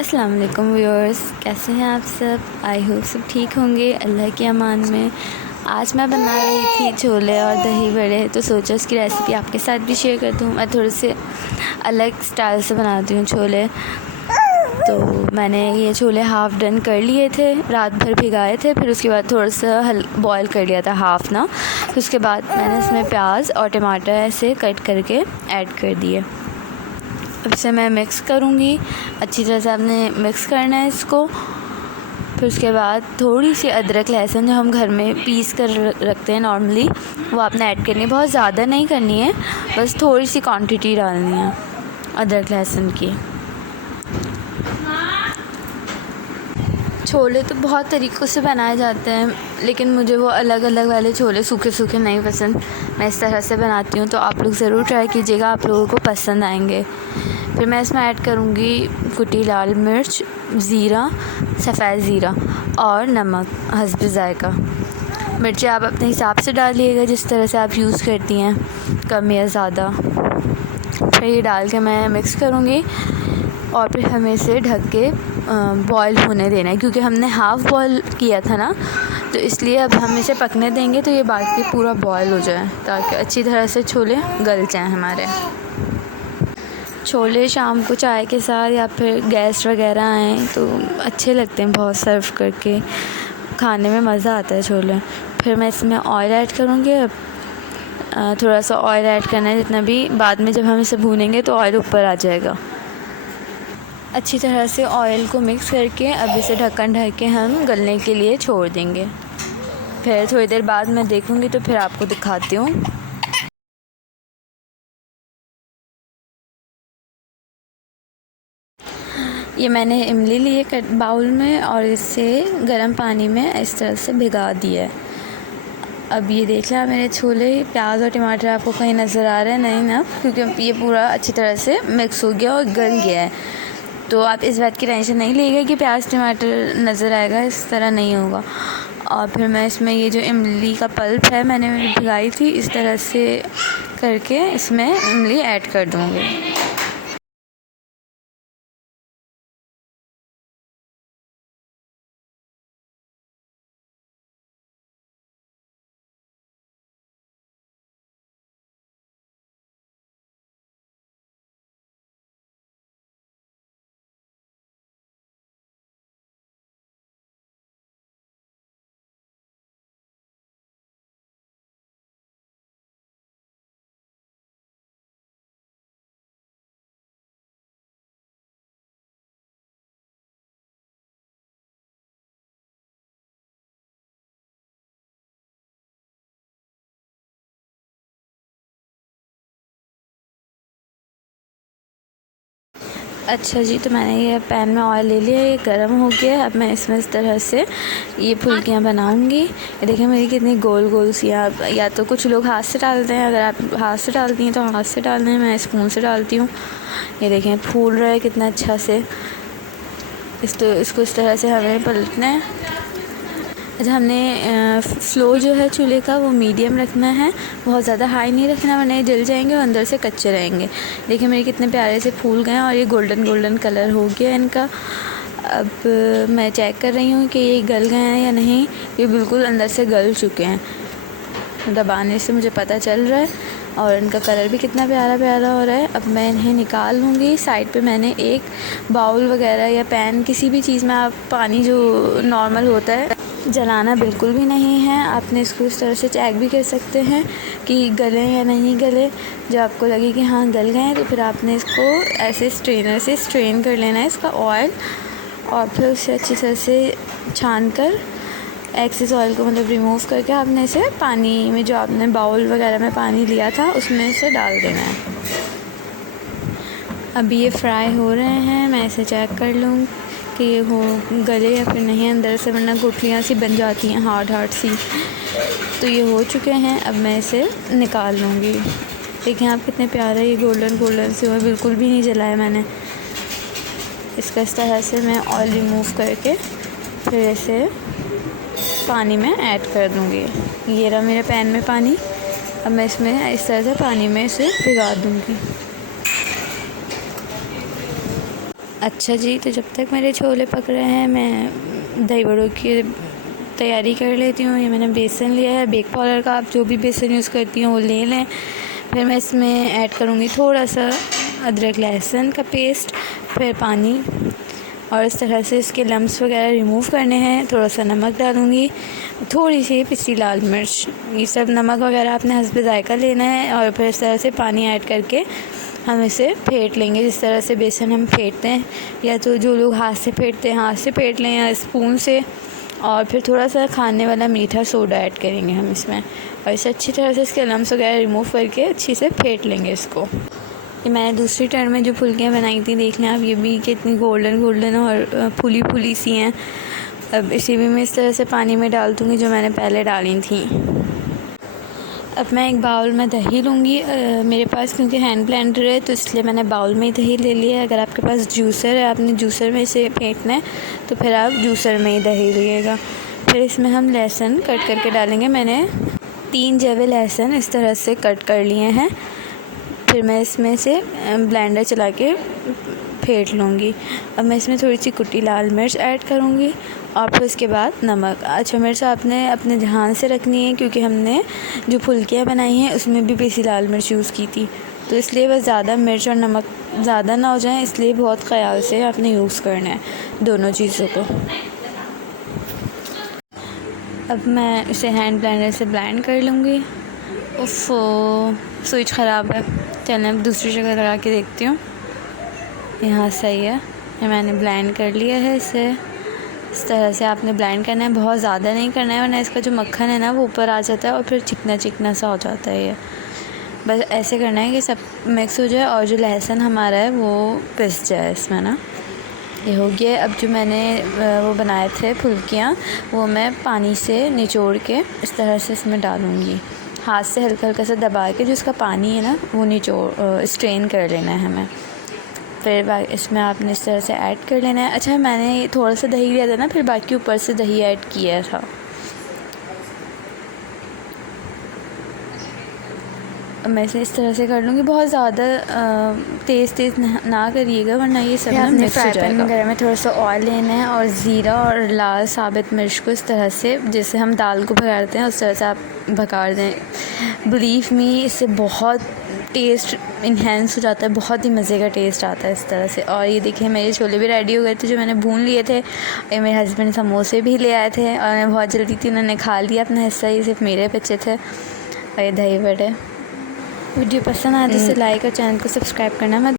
अस्सलाम वालेकुम व्यूअर्स, कैसे हैं आप सब। आई होप सब ठीक होंगे अल्लाह के अमान में। आज मैं बना रही थी छोले और दही बड़े, तो सोचा उसकी रेसिपी आपके साथ भी शेयर कर दूँ। मैं थोड़े से अलग स्टाइल से बनाती हूँ छोले। तो मैंने ये छोले हाफ़ डन कर लिए थे, रात भर भिगाए थे, फिर उसके बाद थोड़ा सा बॉयल कर लिया था हाफ़ ना। फिर उसके बाद मैंने इसमें प्याज और टमाटर ऐसे कट करके ऐड कर दिए। अब इसे मैं मिक्स करूँगी, अच्छी तरह से आपने मिक्स करना है इसको। फिर उसके बाद थोड़ी सी अदरक लहसुन जो हम घर में पीस कर रखते हैं नॉर्मली, वो आपने ऐड करनी है। बहुत ज़्यादा नहीं करनी है, बस थोड़ी सी क्वांटिटी डालनी है अदरक लहसुन की। छोले तो बहुत तरीक़ों से बनाए जाते हैं, लेकिन मुझे वो अलग अलग वाले छोले सूखे सूखे नहीं पसंद। मैं इस तरह से बनाती हूँ, तो आप लोग ज़रूर ट्राई कीजिएगा, आप लोगों को पसंद आएंगे। फिर मैं इसमें ऐड करूँगी कुटी लाल मिर्च, ज़ीरा, सफ़ेद ज़ीरा और नमक हस्ब ज़ायक़ा। मिर्ची आप अपने हिसाब से डालिएगा, जिस तरह से आप यूज़ करती हैं, कम या ज़्यादा। फिर ये डाल के मैं मिक्स करूँगी और फिर हमें इसे ढक के बॉयल होने देना है, क्योंकि हमने हाफ़ बॉयल किया था ना, तो इसलिए अब हम इसे पकने देंगे तो ये बाकी पूरा बॉयल हो जाए, ताकि अच्छी तरह से छोले गल जाएं हमारे। छोले शाम को चाय के साथ या फिर गेस्ट वगैरह आएँ तो अच्छे लगते हैं, बहुत सर्व करके खाने में मज़ा आता है छोले। फिर मैं इसमें ऑयल ऐड करूँगी। अब थोड़ा सा ऑयल ऐड करना है, जितना भी, बाद में जब हम इसे भूनेंगे तो ऑयल ऊपर आ जाएगा। अच्छी तरह से ऑयल को मिक्स करके अब इसे ढक्कन ढक के हम गलने के लिए छोड़ देंगे। फिर थोड़ी देर बाद मैं देखूँगी तो फिर आपको दिखाती हूँ। ये मैंने इमली ली है बाउल में और इसे गर्म पानी में इस तरह से भिगा दिया है। अब ये देख लें मेरे छोले, प्याज और टमाटर आपको कहीं नज़र आ रहे हैं? नहीं ना, क्योंकि ये पूरा अच्छी तरह से मिक्स हो गया और गल गया है। तो आप इस बात की टेंशन नहीं लीजिएगा कि प्याज टमाटर नज़र आएगा, इस तरह नहीं होगा। और फिर मैं इसमें ये जो इमली का पल्प है मैंने भिगाई थी, इस तरह से करके इसमें इमली ऐड कर दूँगी। अच्छा जी, तो मैंने ये पैन में ऑयल ले लिया, ये गर्म हो गया। अब मैं इसमें इस तरह से ये फुल्कियाँ बनाऊँगी। ये देखिए मेरी कितनी गोल गोल सी। आप या तो कुछ लोग हाथ से डालते हैं, अगर आप हाथ से डालती हैं तो हाथ से डालना है, मैं स्पून से डालती हूँ। ये देखें फूल रहा है कितना अच्छा से। इसको इस तरह से हमें पलटना है। अच्छा, हमने फ्लो जो है चूल्हे का वो मीडियम रखना है, बहुत ज़्यादा हाई नहीं रखना, वरना ये जल जाएंगे और अंदर से कच्चे रहेंगे। देखिए मेरे कितने प्यारे से फूल गए हैं और ये गोल्डन गोल्डन कलर हो गया इनका। अब मैं चेक कर रही हूँ कि ये गल गए हैं या नहीं। ये बिल्कुल अंदर से गल चुके हैं, दबाने से मुझे पता चल रहा है, और इनका कलर भी कितना प्यारा प्यारा हो रहा है। अब मैं इन्हें निकाल लूँगी। साइड पे मैंने एक बाउल वगैरह या पैन, किसी भी चीज़ में आप पानी जो नॉर्मल होता है, जलाना बिल्कुल भी नहीं है। आपने इसको इस तरह से चेक भी कर सकते हैं कि गले या नहीं गले। जब आपको लगे कि हाँ गल गए हैं, तो फिर आपने इसको ऐसे स्ट्रेनर से स्ट्रेन कर लेना है इसका ऑयल, और फिर उसे अच्छी तरह से छान कर एक्सेस ऑयल को मतलब रिमूव करके आपने इसे पानी में, जो आपने बाउल वगैरह में पानी लिया था, उसमें इसे डाल देना है। अभी ये फ्राई हो रहे हैं, मैं इसे चेक कर लूँ कि ये हो गले या फिर नहीं अंदर से, वरना गुठलियाँ सी बन जाती हैं हार्ड हार्ड सी। तो ये हो चुके हैं, अब मैं इसे निकाल लूँगी। देखिए आप कितने प्यारे ये गोल्डन गोल्डन से हुए, बिल्कुल भी नहीं जलाया मैंने। इसका इस तरह से मैं ऑयल रिमूव करके फिर इसे पानी में ऐड कर दूँगी। ये रहा मेरे पैन में पानी। अब मैं इसमें इस तरह से पानी में इसे भिगा दूँगी। अच्छा जी, तो जब तक मेरे छोले पक रहे हैं मैं दही बड़ों की तैयारी कर लेती हूँ। ये मैंने बेसन लिया है, बेक पाउडर का, आप जो भी बेसन यूज़ करती हैं वो ले लें। फिर मैं इसमें ऐड करूँगी थोड़ा सा अदरक लहसुन का पेस्ट, फिर पानी, और इस तरह से इसके लम्स वगैरह रिमूव करने हैं। थोड़ा सा नमक डालूँगी, थोड़ी सी पिसी लाल मिर्च, ये सब नमक वगैरह आपने हस्बे ज़ायका लेना है। और फिर इस तरह से पानी ऐड करके हम इसे फेंट लेंगे, जिस तरह से बेसन हम फेंटते हैं, या तो जो लोग हाथ से फेंटते हैं हाथ से फेंट लें या स्पून से। और फिर थोड़ा सा खाने वाला मीठा सोडा ऐड करेंगे हम इसमें, और इसे अच्छी तरह से इसके लम्स वगैरह रिमूव करके अच्छी से फेंट लेंगे इसको। ये मैंने दूसरी टर्न में जो फुल्कियाँ बनाई थी, देख लें आप, ये भी कितनी गोल्डन गोल्डन और फूली फूली सी हैं। अब इसी भी मैं इस तरह से पानी में डाल दूँगी जो मैंने पहले डाली थी। अब मैं एक बाउल में दही लूँगी। मेरे पास क्योंकि हैंड ब्लेंडर है तो इसलिए मैंने बाउल में ही दही ले लिया है। अगर आपके पास जूसर है, आपने जूसर में इसे फेंटना है तो फिर आप जूसर में ही दही लीजिएगा। फिर इसमें हम लहसुन कट करके डालेंगे। मैंने 3 जवे लहसुन इस तरह से कट कर लिए हैं। फिर मैं इसमें से ब्लेंडर चला के फेंट लूँगी। अब मैं इसमें थोड़ी सी कुटी लाल मिर्च ऐड करूँगी, और फिर उसके बाद नमक। अच्छा, मिर्च आपने अपने ध्यान से रखनी है क्योंकि हमने जो फुल्कियाँ बनाई हैं उसमें भी पिसी लाल मिर्च यूज़ की थी, तो इसलिए बस ज़्यादा मिर्च और नमक ज़्यादा ना हो जाए, इसलिए बहुत ख़याल से आपने यूज़ करना है दोनों चीज़ों को। अब मैं इसे हैंड ब्लेंडर से ब्लेंड कर लूँगी। स्विच ख़राब है, चलें अब दूसरी जगह लगा के देखती हूँ। यहाँ सही है, ये मैंने ब्लेंड कर लिया है इसे। इस तरह से आपने ब्लेंड करना है, बहुत ज़्यादा नहीं करना है वरना इसका जो मक्खन है ना वो ऊपर आ जाता है और फिर चिकना चिकना सा हो जाता है। ये बस ऐसे करना है कि सब मिक्स हो जाए और जो लहसुन हमारा है वो पिस जाए इसमें ना। ये हो गया। अब जो मैंने वो बनाए थे फुल्कियाँ, वो मैं पानी से निचोड़ के इस तरह से इसमें डालूँगी। हाथ से हल्का हल्का सा दबा के जो इसका पानी है ना वो निचोड़ स्ट्रेन कर लेना है हमें। फिर इसमें आपने इस तरह से ऐड कर लेना है। अच्छा, मैंने थोड़ा सा दही लिया था ना, फिर बाकी ऊपर से दही ऐड किया था। मैं इसे इस तरह से कर लूँगी। बहुत ज़्यादा तेज़ ना करिएगा वरना ये सब ना मिक्स हो जाएगा। गरम में थोड़ा सा ऑयल लेना है और ज़ीरा और लाल साबित मिर्च को इस तरह से, जैसे हम दाल को भगाड़ते हैं उस तरह से आप भगाड़ दें। बिलीव मी, इससे बहुत टेस्ट इन्हेंस हो जाता है, बहुत ही मज़े का टेस्ट आता है इस तरह से। और ये देखिए मेरे छोले भी रेडी हो गए थे जो मैंने भून लिए थे। और मेरे हस्बैंड समोसे भी ले आए थे और मैं बहुत जल्दी थी, उन्होंने खा लिया अपना हिस्सा, ये सिर्फ मेरे बच्चे थे। और ये दही बड़े। वीडियो पसंद आए तो इसे लाइक और चैनल को सब्सक्राइब करना मत